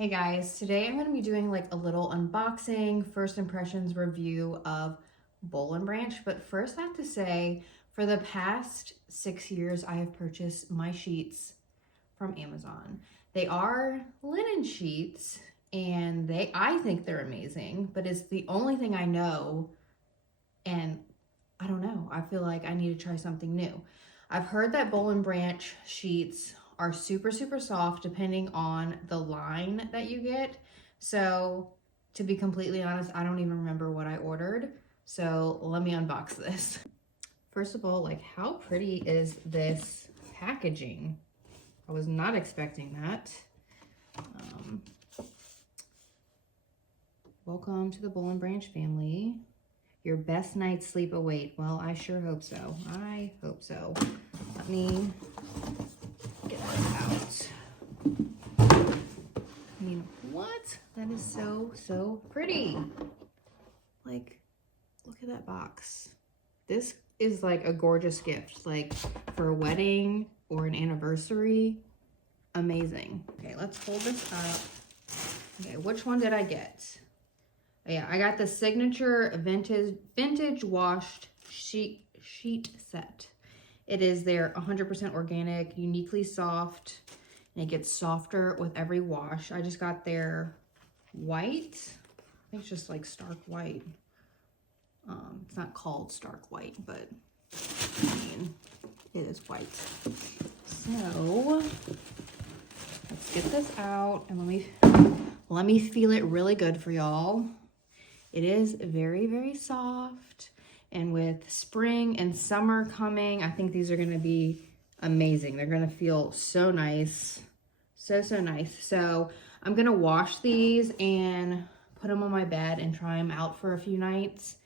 Hey guys, today I'm going to be doing like a little unboxing, first impressions review of Boll and Branch. But first I have to say, for the past 6 years, I have purchased my sheets from Amazon. They are linen sheets and I think they're amazing, but it's the only thing I know. And I don't know, I feel like I need to try something new. I've heard that Boll and Branch sheets are super, super soft depending on the line that you get. So to be completely honest, I don't even remember what I ordered. So let me unbox this. First of all, like, how pretty is this packaging? I was not expecting that. Welcome to the Boll and Branch family. Your best night's sleep await. Well, I sure hope so. I hope so. Let me get this out. I mean, what? That is so, so pretty. Like, look at that box. This is like a gorgeous gift, like for a wedding or an anniversary. Amazing. Okay, let's hold this up. Okay, which one did I get? Yeah, I got the signature vintage washed sheet set. It is their 100% organic, uniquely soft, and it gets softer with every wash. I just got their white. I think it's just like stark white. It's not called stark white, but I mean, it is white. So let's get this out and let me feel it really good for y'all. It is very, very soft, and with spring and summer coming, I think these are going to be amazing. They're going to feel so nice. So nice. So I'm going to wash these and put them on my bed and try them out for a few nights,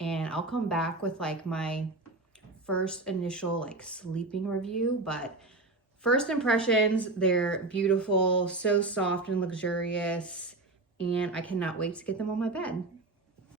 and I'll come back with like my first initial like sleeping review. But first impressions, they're beautiful, so soft and luxurious, and I cannot wait to get them on my bed.